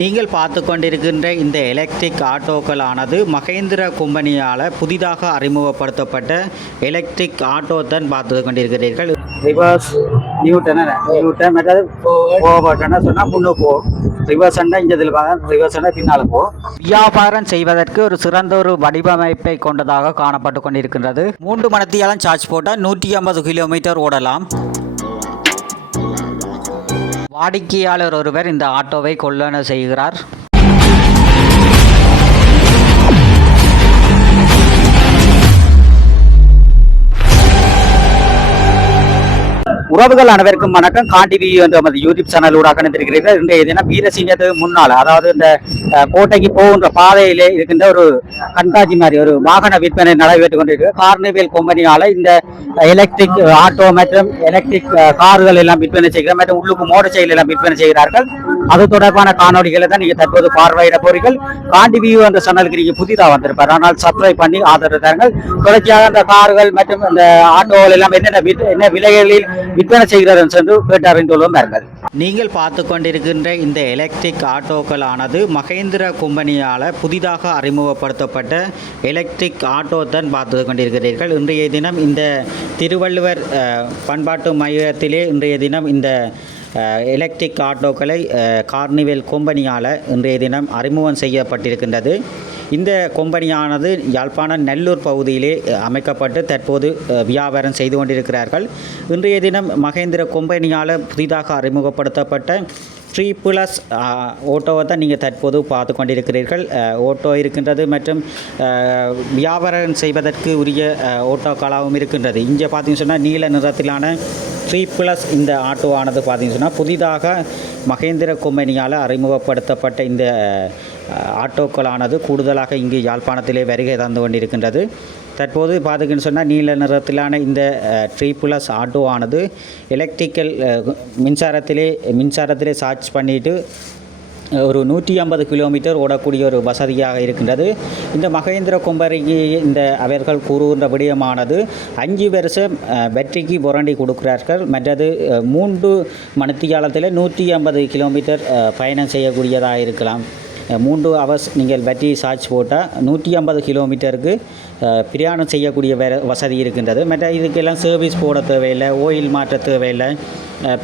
நீங்கள் பார்த்து கொண்டிருக்கின்ற இந்த எலக்ட்ரிக் ஆட்டோக்களானது மகேந்திர கம்பெனியால் புதிதாக அறிமுகப்படுத்தப்பட்ட எலக்ட்ரிக் ஆட்டோ தான் பார்த்து கொண்டிருக்கிறீர்கள் ரிவர்ஸ் நியூட்டன் சொன்னால் முன்னுக்கு போ. ரிவர்ஸ் இந்த இதில் ரிவர்ஸ் பின்னால் போ. வியாபாரம் செய்வதற்கு ஒரு சிறந்த ஒரு வடிவமைப்பை கொண்டதாக காணப்பட்டு கொண்டிருக்கின்றது. மூன்று மணத்தியாலும் சார்ஜ் போட்டால் நூற்றி ஐம்பது கிலோமீட்டர் ஓடலாம். வாடிக்கையாளர் ஒருவர் இந்த ஆட்டோவை கொள்ளன செய்கிறார். உறவுகள் அனைவருக்கும் வணக்கம். காண்டிவி என்ற நமது யூடியூப் சேனல் ஊடாக இணைந்திருக்கிறீர்கள். இன்றைய தினம் வீரசிங்கத்துக்கு முன்னால் அதாவது இந்த கோட்டைக்கு போகின்ற பாதையிலே இருக்கின்ற ஒரு கண்காட்சி மாதிரி ஒரு வாகன விற்பனை நடைபெற்றுக் கொண்டிருக்கு கார்னிவேல் கம்பெனியால இந்த எலக்ட்ரிக் ஆட்டோ மற்றும் எலக்ட்ரிக் கார்கள் எல்லாம் விற்பனை செய்கிறார் மற்றும் உள்ளுக்கு மோட்டர் சைக்கிள் எல்லாம் விற்பனை செய்கிறார்கள். அது தொடர்பான காணொலிகளை தான் நீங்க தற்போது பார்வையிட போறீர்கள். காண்டிவியூ அந்த சேனலுக்கு நீங்க புதிதாக வந்திருப்பார். ஆனால் சப்ஸ்கிரைப் பண்ணி ஆதரவு தாருங்கள். தொடர்ச்சியாக அந்த கார்கள் மற்றும் அந்த ஆட்டோகள் எல்லாம் என்னென்ன விற்- என்ன விலைகளில் விற்பனை செய்கிறார்கள் சென்று கேட்டு அறிந்து கொள்வோம் பாருங்கள். நீங்கள் பார்த்து கொண்டிருக்கின்ற இந்த எலக்ட்ரிக் ஆட்டோக்களானது மகேந்திர கும்பனியால் புதிதாக அறிமுகப்படுத்தப்பட்ட எலக்ட்ரிக் ஆட்டோ தான் பார்த்து கொண்டிருக்கிறீர்கள். இன்றைய தினம் இந்த திருவள்ளுவர் பண்பாட்டு மையத்திலே இன்றைய தினம் இந்த எலக்ட்ரிக் ஆட்டோக்களை கார்னிவேல் கொம்பனியால் இன்றைய தினம் அறிமுகம் செய்யப்பட்டிருக்கின்றது. இந்த கொம்பனியானது யாழ்ப்பாணம் நல்லூர் பகுதியிலே அமைக்கப்பட்டு தற்போது வியாபாரம் செய்து கொண்டிருக்கிறார்கள். இன்றைய தினம் மகேந்திர கொம்பனியால் புதிதாக அறிமுகப்படுத்தப்பட்ட த்ரீ ப்ளஸ் ஓட்டோவை தான் நீங்கள் தற்போது பார்த்து கொண்டிருக்கிறீர்கள். ஓட்டோ இருக்கின்றது மற்றும் வியாபாரம் செய்வதற்கு உரிய ஓட்டோக்களாகவும் இருக்கின்றது. இங்கே பார்த்தீங்கன்னு சொன்னால் நீல நிறத்திலான த்ரீ ப்ளஸ் இந்த ஆட்டோவானது பார்த்தீங்கன்னு சொன்னால் புதிதாக மகேந்திர கொம்பனியால் அறிமுகப்படுத்தப்பட்ட இந்த ஆட்டோக்களானது கூடுதலாக இங்கு யாழ்ப்பாணத்திலே வருகை தந்து கொண்டிருக்கின்றது. தற்போது பார்த்துக்கின்னு சொன்னால் நீல நிறத்திலான இந்த ட்ரீ ப்ளஸ் ஆட்டோவானது எலக்ட்ரிக்கல் மின்சாரத்திலே மின்சாரத்திலே சார்ஜ் பண்ணிவிட்டு ஒரு நூற்றி ஐம்பது கிலோமீட்டர் ஓடக்கூடிய ஒரு வசதியாக இருக்கின்றது. இந்த மகேந்திர கொம்பரிக்கு இந்த அவர்கள் கூறுகின்ற விடயமானது அஞ்சு வருஷம் வெற்றிக்கு பேட்டரிக்கு புரண்டி கொடுக்கிறார்கள். மற்றது மூன்று மணித்தியாலத்தில் நூற்றி ஐம்பது கிலோமீட்டர் பயணம் செய்யக்கூடியதாக இருக்கலாம். மூன்று ஹவர்ஸ் நீங்கள் பேட்டரி சார்ஜ் போட்டால் நூற்றி ஐம்பது கிலோமீட்டருக்கு பிரயாணம் செய்யக்கூடிய வேற வசதி இருக்கின்றது. மற்ற இதுக்கெல்லாம் சர்வீஸ் போட தேவையில்லை ஓயில் மாற்ற தேவையில்லை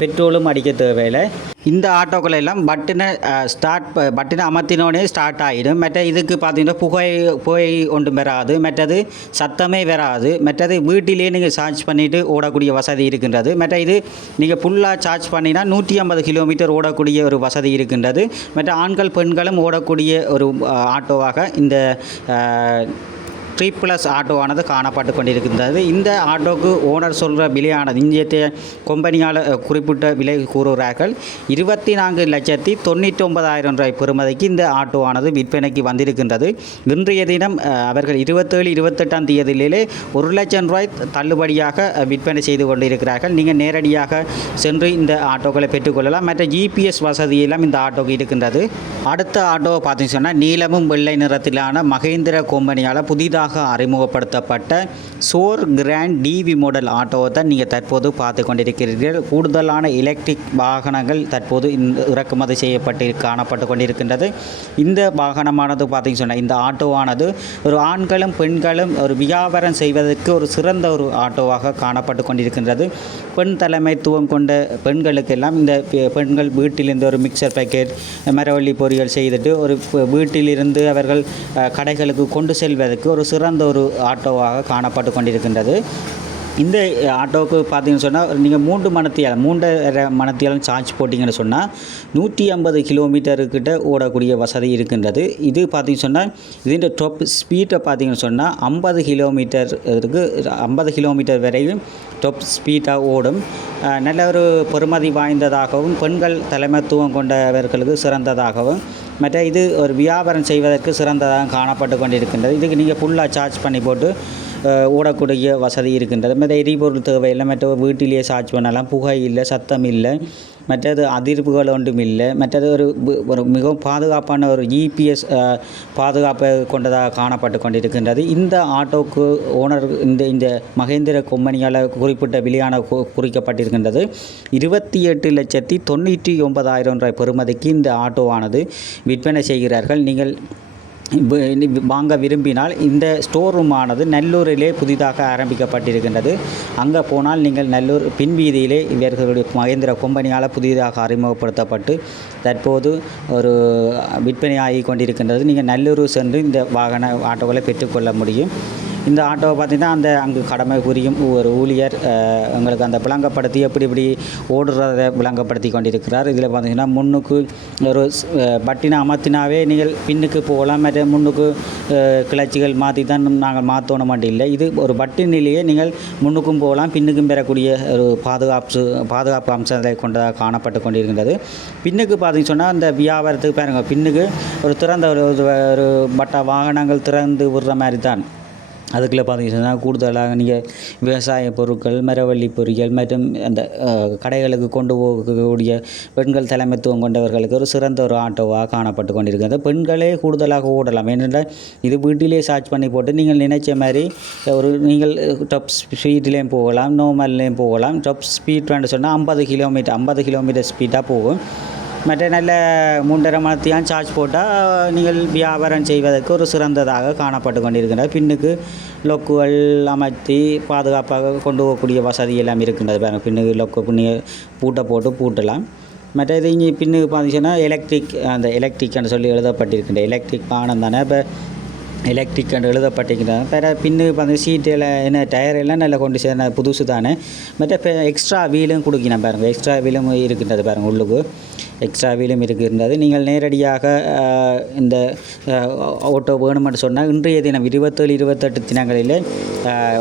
பெட்ரோலும் அடிக்க தேவையில்லை. இந்த ஆட்டோக்கள் எல்லாம் பட்டனை ஸ்டார்ட் பட்டனை அமர்த்தினோடனே ஸ்டார்ட் ஆகிடும் மற்ற இதுக்கு பார்த்தீங்கன்னா புகை புகை ஒன்றும் வராது மற்றது சத்தமே வராது. மற்றது வீட்டிலேயே நீங்கள் சார்ஜ் பண்ணிவிட்டு ஓடக்கூடிய வசதி இருக்கின்றது. மற்ற இது நீங்கள் ஃபுல்லாக சார்ஜ் பண்ணினா நூற்றி ஐம்பது கிலோமீட்டர் ஓடக்கூடிய ஒரு வசதி இருக்கின்றது. மற்ற ஆண்கள் பெண்களும் ஓடக்கூடிய ஒரு ஆட்டோவாக இந்த த்ரீ ப்ளஸ் ஆட்டோவானது காணப்பட்டு கொண்டிருக்கின்றது. இந்த ஆட்டோக்கு ஓனர் சொல்கிற விலையானது இந்திய கொம்பனியால் குறிப்பிட்ட விலை கூறுகிறார்கள். இருபத்தி நான்கு லட்சத்தி தொண்ணூற்றி ஒன்பதாயிரம் ரூபாய் பெறுமதிக்கு இந்த ஆட்டோவானது விற்பனைக்கு வந்திருக்கின்றது. இன்றைய தினம் அவர்கள் இருபத்தேழு இருபத்தெட்டாம் தேதியிலே ஒரு லட்சம் ரூபாய் தள்ளுபடியாக விற்பனை செய்து கொண்டிருக்கிறார்கள். நீங்கள் நேரடியாக சென்று இந்த ஆட்டோக்களை பெற்றுக்கொள்ளலாம் மற்ற ஜிபிஎஸ் வசதியெல்லாம் இந்த ஆட்டோக்கு இருக்கின்றது. அடுத்த ஆட்டோவை பார்த்தீங்கன்னு சொன்னால் நீலமும் வெள்ளை நிறத்திலான மகேந்திர கம்பெனியால் புதிதாக அறிமுகப்படுத்தப்பட்ட சோர் கிராண்ட் டிவி மாடல் ஆட்டோவை தான் நீங்கள் தற்போது பார்த்து கொண்டிருக்கிறீர்கள். கூடுதலான எலக்ட்ரிக் வாகனங்கள் தற்போது இந்த இறக்குமதி செய்யப்பட்டு காணப்பட்டு கொண்டிருக்கின்றது. இந்த வாகனமானது பார்த்தீங்கன்னு சொன்னால் இந்த ஆட்டோவானது ஒரு ஆண்களும் பெண்களும் ஒரு வியாபாரம் செய்வதற்கு ஒரு சிறந்த ஒரு ஆட்டோவாக காணப்பட்டு கொண்டிருக்கின்றது. பெண் தலைமைத்துவம் கொண்ட பெண்களுக்கெல்லாம் இந்த பெண்கள் வீட்டிலிருந்து ஒரு மிக்சர் பேக்கெட் மரவள்ளி பொரியல் செய்துட்டு ஒரு வீட்டிலிருந்து அவர்கள் கடைகளுக்கு கொண்டு செல்வதற்கு ஒரு சிறந்த ஒரு ஆட்டோவாக காணப்பட்டு கொண்டிருக்கின்றது. இந்த ஆட்டோவுக்கு பார்த்தீங்கன்னு சொன்னால் நீங்கள் மூன்று மணத்தியால் மூன்றரை மணத்தியாலும் சார்ஜ் போட்டிங்கன்னு சொன்னால் நூற்றி ஐம்பது கிலோமீட்டருக்கிட்ட ஓடக்கூடிய வசதி இருக்கின்றது. இது பார்த்தீங்கன்னு சொன்னால் இதுன்ற டாப் ஸ்பீட்டை பார்த்தீங்கன்னு சொன்னால் ஐம்பது கிலோமீட்டருக்கு ஐம்பது கிலோமீட்டர் வரையும் டொப் ஸ்பீடாக ஓடும். நல்ல ஒரு பெறுமதி வாய்ந்ததாகவும் பெண்கள் தலைமைத்துவம் கொண்டவர்களுக்கு சிறந்ததாகவும் மற்ற இது ஒரு வியாபாரம் செய்வதற்கு சிறந்ததாக காணப்பட்டு கொண்டிருக்கின்றது. இதுக்கு நீங்கள் ஃபுல்லாக சார்ஜ் பண்ணி போட்டு ஓடக்கூடிய வசதி இருக்கின்றது. மற்ற எரிபொருள் தேவையில்லை மற்ற வீட்டிலேயே சார்ஜ் பண்ணலாம். புகை இல்லை சத்தம் இல்லை. மற்றது அதிர்வுகள் ஒன்றும் இல்லை. மற்றது ஒரு ஒரு மிகவும் பாதுகாப்பான ஒரு இபிஎஸ் பாதுகாப்பை கொண்டதாக காணப்பட்டு கொண்டிருக்கின்றது. இந்த ஆட்டோக்கு ஓனர் இந்த இந்த மகேந்திர கொம்பனியால் குறிப்பிட்ட விலையான கு- குறிக்கப்பட்டிருக்கின்றது. இருபத்தி எட்டு லட்சத்தி தொண்ணூற்றி ஒன்பதாயிரம் ரூபாய் பெறுமதிக்கு இந்த ஆட்டோவானது விற்பனை செய்கிறார்கள். நீங்கள் வாங்க விரும்பினால் இந்த ஸ்டோர் ரூமானது நல்லூரிலே புதிதாக ஆரம்பிக்கப்பட்டிருக்கின்றது. அங்கே போனால் நீங்கள் நல்லூர் பின்வீதியிலே இவர்களுடைய மகேந்திர கொம்பனியால் புதிதாக அறிமுகப்படுத்தப்பட்டு தற்போது ஒரு விற்பனையாகி கொண்டிருக்கின்றது. நீங்கள் நல்லூர் சென்று இந்த வாகன ஆட்டோக்களை பெற்றுக்கொள்ள முடியும். இந்த ஆட்டோவை பார்த்திங்கன்னா அந்த அங்கு கடமை புரியும் ஒரு ஊழியர் எங்களுக்கு அந்த விளங்கப்படுத்தி எப்படி இப்படி ஓடுறதை விளங்கப்படுத்தி கொண்டிருக்கிறார். இதில் பார்த்தீங்கன்னா முன்னுக்கு ஒரு பட்டினை அமர்த்தினாவே நீங்கள் பின்னுக்கு போகலாம் மற்ற முன்னுக்கு கிளர்ச்சிகள் மாற்றி தான் நாங்கள் மாற்றணும் மட்டும் இல்லை. இது ஒரு பட்டினிலேயே நீங்கள் முன்னுக்கும் போகலாம் பின்னுக்கும் பெறக்கூடிய ஒரு பாதுகாப்பு பாதுகாப்பு அம்சங்களை கொண்டதாக காணப்பட்டு கொண்டிருக்கின்றது. பின்னுக்கு பார்த்தீங்கன்னு சொன்னால் அந்த வியாபாரத்துக்கு பாருங்கள் பின்னுக்கு ஒரு திறந்த ஒரு ஒரு- ஒரு பட்ட வாகனங்கள் திறந்து விடுற மாதிரி தான். அதுக்குள்ளே பார்த்தீங்கன்னா கூடுதலாக நீங்கள் விவசாய பொருட்கள் மரவள்ளி பொறிகள் மற்றும் அந்த கடைகளுக்கு கொண்டு போகக்கூடிய பெண்கள் தலைமைத்துவம் கொண்டவர்களுக்கு ஒரு சிறந்த ஒரு ஆட்டோவாக காணப்பட்டு கொண்டிருக்கிறது. பெண்களே கூடுதலாக ஓடலாம். ஏனென்றால் இது வீட்டிலே சார்ஜ் பண்ணி போட்டு நீங்கள் நினைச்ச மாதிரி ஒரு நீங்கள் டாப் ஸ்பீட்லேயும் போகலாம் நார்மல்லையும் போகலாம். டாப் ஸ்பீட் வேண்டு சொன்னால் ஐம்பது கிலோமீட்டர் ஐம்பது கிலோமீட்டர் ஸ்பீடாக போகும். மற்ற நல்ல மூன்றரை மணத்தையும் சார்ஜ் போட்டால் நீங்கள் வியாபாரம் செய்வதற்கு ஒரு சிறந்ததாக காணப்பட்டு கொண்டிருக்கின்றது. பின்னுக்கு லொக்குகள் அமர்த்தி பாதுகாப்பாக கொண்டு போகக்கூடிய வசதி எல்லாம் இருக்கின்றது. பாருங்க பின்னுக்கு லொக்கு பின்னி பூட்டை போட்டு பூட்டலாம். மற்ற இது இங்கே பின்னுக்கு பார்த்தீங்கன்னா எலக்ட்ரிக் அந்த எலக்ட்ரிக்னு சொல்லி எழுதப்பட்டிருக்கின்ற எலக்ட்ரிக் பானம் தானே. இப்போ எலக்ட்ரிக் என்று எழுதப்பட்டிருக்கிறாங்க வேறு பின்னு வந்து சீட்டில் என்ன டயர் எல்லாம் நல்லா கொண்டு சேர்ந்த புதுசு தானே. மற்ற இப்போ எக்ஸ்ட்ரா வீலும் கொடுக்கணும் பாருங்கள் எக்ஸ்ட்ரா வீலும் இருக்கின்றது பாருங்கள் உள்ளுக்கு. எக்ஸ்ட்ராவிலும் இருக்கின்றது நீங்கள் நேரடியாக இந்த ஆட்டோ வேணுமென்று சொன்னால் இன்றைய தினம் இருபத்தேழு இருபத்தெட்டு தினங்களில்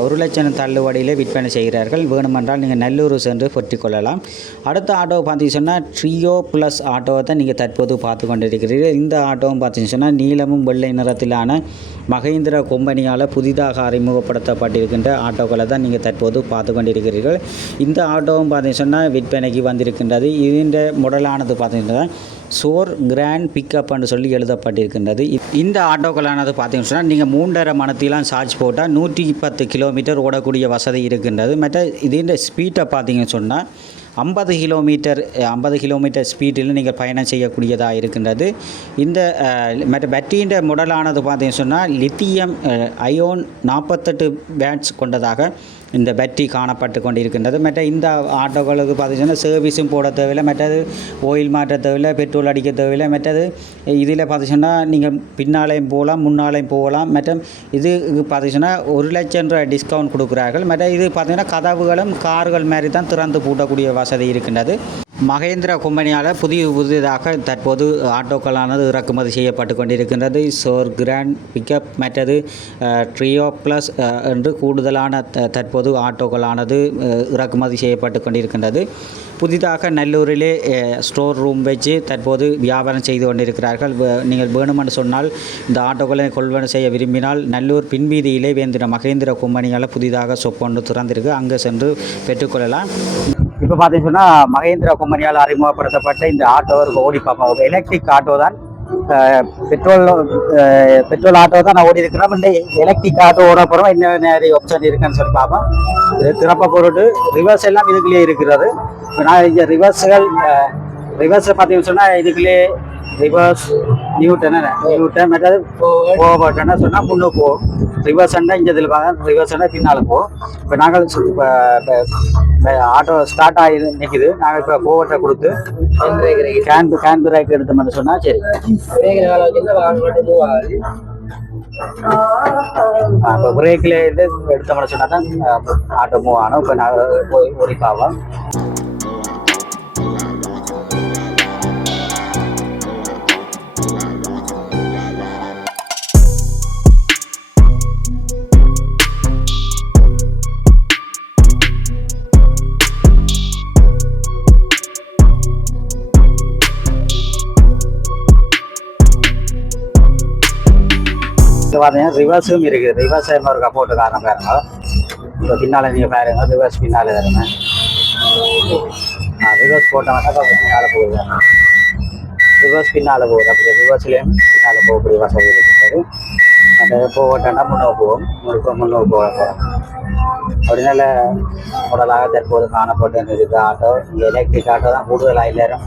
ஒரு லட்சம் தள்ளுபடியில் விற்பனை செய்கிறார்கள். வேணுமென்றால் நீங்கள் நல்லூர் சென்று பெற்றுக் கொள்ளலாம். அடுத்த ஆட்டோ பார்த்தீங்கன்னு சொன்னால் ட்ரியோ ப்ளஸ் ஆட்டோவை தான் நீங்கள் தற்போது பார்த்து கொண்டிருக்கிறீர்கள். இந்த ஆட்டோவும் பார்த்தீங்கன்னு சொன்னால் நீலமும் வெள்ளை நிறத்திலான மகேந்திர கொம்பனியால் புதிதாக அறிமுகப்படுத்தப்பட்டிருக்கின்ற ஆட்டோக்களை தான் நீங்கள் தற்போது பார்த்து கொண்டிருக்கிறீர்கள். இந்த ஆட்டோவும் பார்த்தீங்கன்னு சொன்னால் விற்பனைக்கு வந்திருக்கின்றது. இதன் முடலானது பார்த்தீங்கன்னா சோர் கிராண்ட் பிக்கப்னு சொல்லி எழுதப்பட்டிருக்கின்றது. இந்த ஆட்டோக்களானது பார்த்தீங்கன்னு சொன்னால் நீங்கள் மூன்றரை மணத்திலாம் சார்ஜ் போட்டால் நூற்றி பத்து கிலோமீட்டர் ஓடக்கூடிய வசதி இருக்கின்றது. மற்ற இதுன்ற ஸ்பீட்டை பார்த்தீங்கன்னு சொன்னால் ஐம்பது கிலோமீட்டர் ஐம்பது கிலோமீட்டர் ஸ்பீடில் நீங்கள் பயணம் செய்யக்கூடியதாக இருக்கின்றது. இந்த மற்ற பேட்டரியின் முடலானது பார்த்தீங்கன்னு சொன்னால் லித்தியம் ஐயோன் அயோன் நாற்பத்தெட்டு பேட்ஸ் கொண்டதாக இந்த பேட்டரி காணப்பட்டு கொண்டிருக்கின்றது. மற்ற இந்த ஆட்டோக்களுக்கு பார்த்தீங்கன்னா சர்வீஸும் போட தேவையில்லை. மற்றது ஓயில் மாற்ற தேவையில்லை பெட்ரோல் அடிக்க தேவையில்லை. மற்றது இதில் பார்த்தீங்கன்னா நீங்கள் பின்னாலையும் போகலாம் முன்னாலையும் போகலாம். மற்றும் இது பார்த்தீங்கன்னா ஒரு லட்சம் ரூபாய் டிஸ்கவுண்ட் கொடுக்குறார்கள். மற்ற இது பார்த்தீங்கன்னா கதவுகளும் கார்கள் மாதிரி தான் திறந்து பூட்டக்கூடிய வசதி இருக்கின்றது. மகேந்திரா கம்பெனியால் புதிய புதிதாக தற்போது ஆட்டோக்களானது இறக்குமதி செய்யப்பட்டு கொண்டிருக்கின்றது. சோர் கிராண்ட் பிக்கப் மற்றது ட்ரியோ ப்ளஸ் என்று கூடுதலான த- தற்போது ஆட்டோக்களானது இறக்குமதி செய்யப்பட்டு கொண்டிருக்கின்றது. புதிதாக நல்லூரிலே ஸ்டோர் ரூம் வச்சு தற்போது வியாபாரம் செய்து கொண்டிருக்கிறார்கள். நீங்கள் வேணுமென்று சொன்னால் இந்த ஆட்டோக்களை கொள்வனை செய்ய விரும்பினால் நல்லூர் பின்வீதியிலே வேந்திர மகேந்திர கம்பெனியால் புதிதாக சொப்பொன்று ஒன்று திறந்திருக்கு. அங்கே சென்று பெற்றுக்கொள்ளலாம் இப்போ பார்த்தீங்கன்னு சொன்னால் மகேந்திரா கம்பெனியால் அறிமுகப்படுத்தப்பட்ட இந்த ஆட்டோ ஒரு ஓடி பார்ப்போம். ஒரு எலக்ட்ரிக் ஆட்டோ தான். பெட்ரோல் பெட்ரோல் ஆட்டோ தான் நான் ஓடி இருக்கிறோம் இந்த எலக்ட்ரிக் ஆட்டோ ஓட போகிறோம் என்ன நிறைய ஆப்ஷன் இருக்குன்னு சொல்லி பார்ப்போம். இது பொருட்டு ரிவர்ஸ் எல்லாம் இதுக்குள்ளேயே இருக்கிறது. நான் இங்கே ரிவர்ஸுகள் ரிவர்ஸில் பார்த்தீங்கன்னு சொன்னால் இதுக்குள்ளே ரிவர்ஸ் நியூட்டன் நியூட்டன் மற்றது போகப்பட்டேன்னா சொன்னால் முன்னுக்கு போகும் ரிவர்ஸ் அண்டா இங்கே இதில் பார்க்க ரிவர்ஸ் அண்டா பின்னால் போகும் இப்போ நாங்கள் இப்போ ஆட்டோ ஸ்டார்ட் ஆகி நிற்கிது நாங்கள் இப்போ போவட்டை கொடுத்து கேன் கேன் பிரேக் எடுத்த மாதிரி சொன்னால் சரி. இப்போ பிரேக்கில் இருந்து எடுத்த மாதிரி சொன்னால் தான் ஆட்டோ மூவ் ஆகணும் இப்போ நாங்கள் போய் ஓடிப்பாவோம் இங்கே பார்த்தீங்கன்னா ரிவர்ஸும் இருக்குது ரிவர்ஸ் இன்னொரு கப்போட்டு காரணம் பாருங்க. இப்போ பின்னால் நீங்கள் பாருங்க. ரிவர்ஸ் பின்னால் வருங்க. ரிவர்ஸ் போட்டோம்னா பின்னால் போகுது. ரிவர்ஸ் பின்னால் போகுது. அப்படி ரிவர்ஸ்லேயும் பின்னால் போகக்கூடிய வசதி இருக்குது. அந்த போகட்டோம்னா முன்னோக்கு போகும். முழுக்க முன்னோக்கு போக போகிறோம் நல்ல உடலாக தற்போது காணப்பட்டு இருக்குது ஆட்டோ இங்கே எலக்ட்ரிக் ஆட்டோ தான் கூடுதலாக எல்லாரும்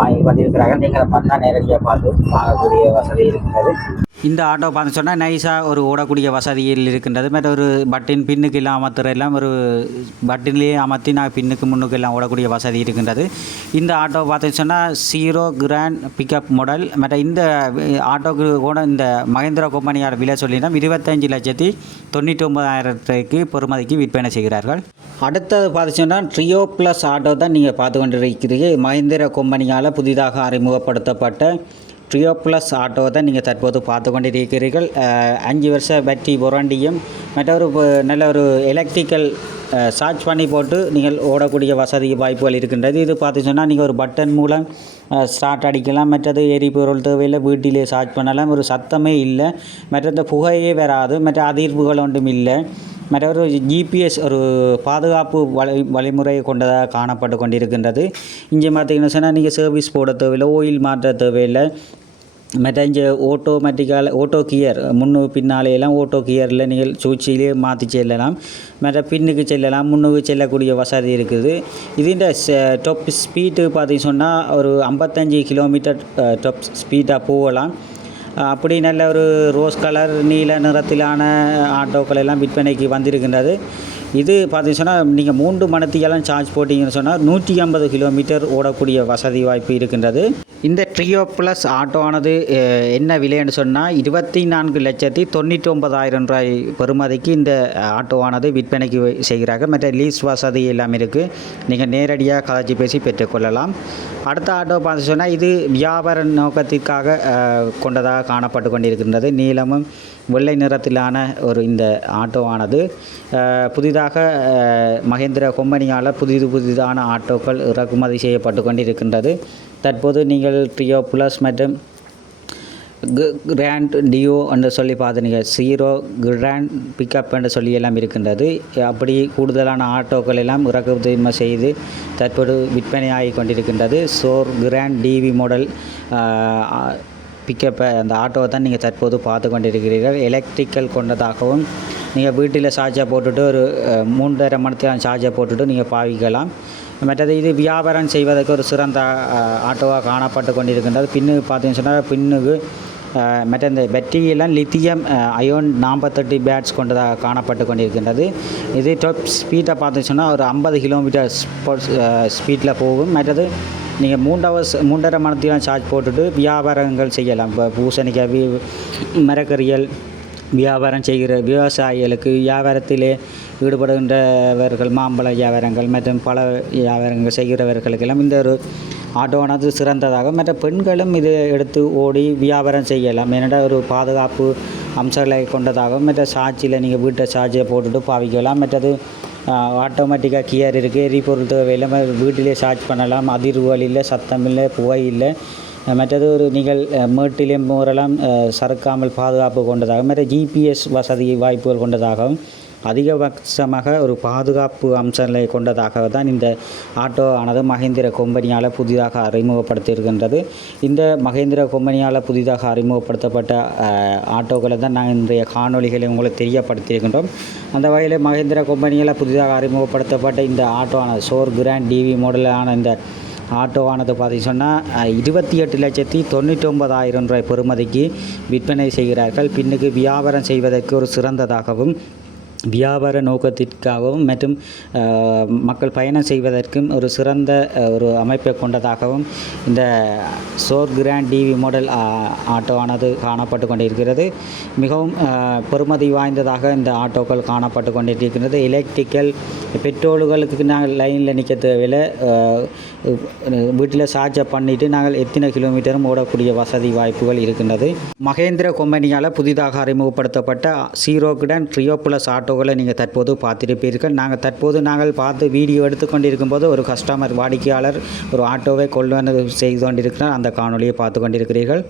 வாங்கி கொண்டிருக்கிறாங்க. நீங்கள் பண்ணால் நேரடியாக பார்த்து வாங்கக்கூடிய வசதி இருக்கிறது. இந்த ஆட்டோ பார்த்து சொன்னால் நைஸாக ஒரு ஓடக்கூடிய வசதியில் இருக்கின்றது. மற்ற ஒரு பட்டின் பின்னுக்கு எல்லாம் அமர்த்துற எல்லாம் ஒரு பட்டின்லேயே அமர்த்தி நான் பின்னுக்கு முன்னுக்கு எல்லாம் ஓடக்கூடிய வசதி இருக்கின்றது. இந்த ஆட்டோ பார்த்து சொன்னால் சீரோ கிராண்ட் பிக்கப் மாடல் மற்ற இந்த ஆட்டோக்கு கூட இந்த மகேந்திரா கம்பெனியோட விலை சொல்லினோம் இருபத்தஞ்சு லட்சத்தி தொண்ணூற்றி ஒன்பதாயிரத்துக்கு பொறுமதிக்கு விற்பனை செய்கிறார்கள். அடுத்தது பார்த்து சொன்னால் ட்ரியோ ப்ளஸ் ஆட்டோ தான் நீங்கள் பார்த்து கொண்டிருக்கிறீங்க மகேந்திரா கம்பெனியால் புதிதாக அறிமுகப்படுத்தப்பட்ட ட்ரியோ ப்ளஸ் ஆட்டோ தான் நீங்கள் தற்போது பார்த்து கொண்டிருக்கிறீர்கள். அஞ்சு வருஷ பேட்டரி பொராண்டியும் மற்றொரு நல்ல ஒரு எலக்ட்ரிக்கல் சார்ஜ் பண்ணி போட்டு நீங்கள் ஓடக்கூடிய வசதி வாய்ப்புகள் இருக்கின்றது. இது பார்த்து சொன்னால் நீங்கள் ஒரு பட்டன் மூலம் ஸ்டார்ட் அடிக்கலாம். மற்றது எரிபொருள் தேவையில்லை வீட்டிலே சார்ஜ் பண்ணலாம். ஒரு சத்தமே இல்லை. மற்ற இந்த புகையே வராது. மற்ற அதிர்வுகள் ஒன்றும் இல்லை. மற்றொரு ஜிபிஎஸ் ஒரு பாதுகாப்பு வழி வழிமுறை கொண்டதாக காணப்பட்டு கொண்டிருக்கின்றது. இங்கே பார்த்தீங்கன்னா சொன்னால் நீங்கள் சர்வீஸ் போட தேவையில்லை ஓயில் மாற்ற தேவையில்லை. மற்ற இந்த ஓட்டோமேட்டிக்கால் ஓட்டோ கியர் முன்னு பின்னாலேயெல்லாம் ஓட்டோ கியரில் நீங்கள் சூழ்ச்சியிலே மாற்றி செல்லலாம். மற்ற பின்னுக்கு செல்லலாம் முன்னுக்கு செல்லக்கூடிய வசதி இருக்குது. இதுன்ற டொப் ஸ்பீடு பார்த்திங்க சொன்னால் ஒரு ஐம்பத்தஞ்சு கிலோமீட்டர் டொப் ஸ்பீடாக போகலாம். அப்படி நல்ல ஒரு ரோஸ் கலர் நீல நிறத்திலான ஆட்டோக்கள் எல்லாம் விற்பனைக்கு வந்திருக்கின்றது. இது பார்த்தீங்கன்னு சொன்னால் நீங்கள் மூன்று மணத்தியெல்லாம் சார்ஜ் போட்டிங்கன்னு சொன்னால் நூற்றி ஐம்பது கிலோமீட்டர் ஓடக்கூடிய வசதி வாய்ப்பு இருக்கின்றது. இந்த ட்ரியோ ப்ளஸ் ஆட்டோவானது என்ன விலைன்னு சொன்னால் இருபத்தி நான்கு லட்சத்தி தொண்ணூற்றி ஒன்பதாயிரம் ரூபாய் பெறுமதிக்கு இந்த ஆட்டோவானது விற்பனைக்கு செய்கிறார்கள். மற்ற லீஸ் வசதி எல்லாம் இருக்குது நீங்கள் நேரடியாக கதைச்சி பேசி பெற்றுக்கொள்ளலாம் அடுத்த ஆட்டோ பார்த்து சொன்னால் இது வியாபார நோக்கத்திற்காக கொண்டதாக காணப்பட்டு கொண்டிருக்கின்றது. நீளமும் வெள்ளை நிறத்திலான ஒரு இந்த ஆட்டோவானது புதிதாக மகேந்திர கொம்பனியால் புதிது புதிதான ஆட்டோக்கள் இறக்குமதி செய்யப்பட்டு கொண்டிருக்கின்றது. தற்போது நீங்கள் ட்ரியோ ப்ளஸ் மற்றும் கிராண்ட் டியோ என்று சொல்லி பார்த்தீங்க சீரோ கிராண்ட் பிக்கப் என்று சொல்லி எல்லாம் இருக்கின்றது. அப்படி கூடுதலான ஆட்டோக்கள் எல்லாம் இறக்குமதி செய்து தற்போது விற்பனையாகி கொண்டிருக்கின்றது. சோர் கிராண்ட் டிவி மாடல் பிக்கப்பை அந்த ஆட்டோவை தான் நீங்கள் தற்போது பார்த்து கொண்டிருக்கிறீர்கள். எலக்ட்ரிக்கல் கொண்டதாகவும் நீங்கள் வீட்டில் சார்ஜாக போட்டுட்டு ஒரு மூன்றரை மணி சார்ஜை போட்டுட்டு நீங்கள் பாவிக்கலாம். மற்றது இது வியாபாரம் செய்வதற்கு ஒரு சிறந்த ஆட்டோவாக காணப்பட்டு கொண்டிருக்கின்றது. பின்னு பார்த்தீங்கன்னு சொன்னால் பின்னுக்கு மற்ற இந்த பேட்டரியெல்லாம் லித்தியம் அயோன் நாற்பத்தெட்டு பேட்ஸ் கொண்டதாக காணப்பட்டு கொண்டிருக்கின்றது. இது டாப் ஸ்பீட்டை பார்த்து சொன்னால் ஒரு ஐம்பது கிலோமீட்டர் ஸ்பீட்டில் போகும். மற்றது நீங்கள் மூன்றாவது மூன்றரை மணத்தையும் சார்ஜ் போட்டுட்டு வியாபாரங்கள் செய்யலாம். இப்போ பூசணிக்காய் வி- மரக்கறிகள் வியாபாரம் செய்கிற விவசாயிகளுக்கு வியாபாரத்திலே ஈடுபடுகின்றவர்கள் மாம்பழ வியாபாரங்கள் மற்றும் பல வியாபாரங்கள் செய்கிறவர்களுக்கெல்லாம் இந்த ஒரு ஆட்டோவானது சிறந்ததாக மற்ற பெண்களும் இது எடுத்து ஓடி வியாபாரம் செய்யலாம். ஏனென்றால் ஒரு பாதுகாப்பு அம்சங்களை கொண்டதாகவும் மற்ற சாட்சியில் நீங்கள் வீட்டை சார்ஜை போட்டுட்டு பாவிக்கலாம். மற்றது ஆட்டோமேட்டிக்காக கியர் இருக்குது எரிபொருள் தேவையில்லாமல் வீட்டிலே சார்ஜ் பண்ணலாம். அதிர்வுகள் இல்லை சத்தம் இல்லை புகை இல்லை. மற்றது ஒரு நிகழ் மேட்டிலும் போரெல்லாம் சறுக்காமல் பாதுகாப்பு கொண்டதாகவும் மற்ற ஜிபிஎஸ் வசதி வாய்ப்புகள் கொண்டதாகவும் அதிகபட்சமாக ஒரு பாதுகாப்பு அம்சங்களை கொண்டதாக தான் இந்த ஆட்டோ ஆனது மகேந்திர கொம்பனியால் புதிதாக அறிமுகப்படுத்தியிருக்கின்றது. இந்த மகேந்திர கொம்பனியால் புதிதாக அறிமுகப்படுத்தப்பட்ட ஆட்டோக்களை தான் நாங்கள் இன்றைய காணொளிகளை உங்களுக்கு தெரியப்படுத்தியிருக்கின்றோம். அந்த வகையில் மகேந்திர கொம்பனியால் புதிதாக அறிமுகப்படுத்தப்பட்ட இந்த ஆட்டோ ஆனது சோர் கிராண்ட் டிவி மாடலான இந்த ஆட்டோவானது பார்த்தீங்க சொன்னால் இருபத்தி எட்டு லட்சத்தி தொண்ணூற்றி ஒன்பதாயிரம் ரூபாய் பெறுமதிக்கு விற்பனை செய்கிறார்கள். பின்னுக்கு வியாபாரம் செய்வதற்கு ஒரு சிறந்ததாகவும் வியாபார நோக்கத்திற்காகவும் மற்றும் மக்கள் பயணம் செய்வதற்கும் ஒரு சிறந்த ஒரு அமைப்பை கொண்டதாகவும் இந்த சோர் கிராண்ட் டிவி மாடல் ஆட்டோவானது காணப்பட்டு கொண்டிருக்கிறது. மிகவும் பெறுமதி வாய்ந்ததாக இந்த ஆட்டோக்கள் காணப்பட்டு கொண்டிருக்கிறது எலக்ட்ரிக்கல் பெட்ரோல்களுக்கு நாங்கள் லைனில் நிற்க தேவையில்லை. வீட்டில் சார்ஜை பண்ணிவிட்டு நாங்கள் எத்தனை கிலோமீட்டரும் ஓடக்கூடிய வசதி வாய்ப்புகள் இருக்கின்றது? மகேந்திர கம்பெனியால் புதிதாக அறிமுகப்படுத்தப்பட்ட சீரோ கிடன் ட்ரியோ ப்ளஸ் ஆட்டோக்களை நீங்கள் தற்போது பார்த்திருப்பீர்கள். நாங்கள் தற்போது நாங்கள் பார்த்து வீடியோ எடுத்துக்கொண்டிருக்கும் போது ஒரு கஸ்டமர் வாடிக்கையாளர் ஒரு ஆட்டோவை கொள்வனவு செய்து கொண்டிருக்கிறார். அந்த காணொளியை பார்த்து கொண்டிருக்கிறீர்கள்.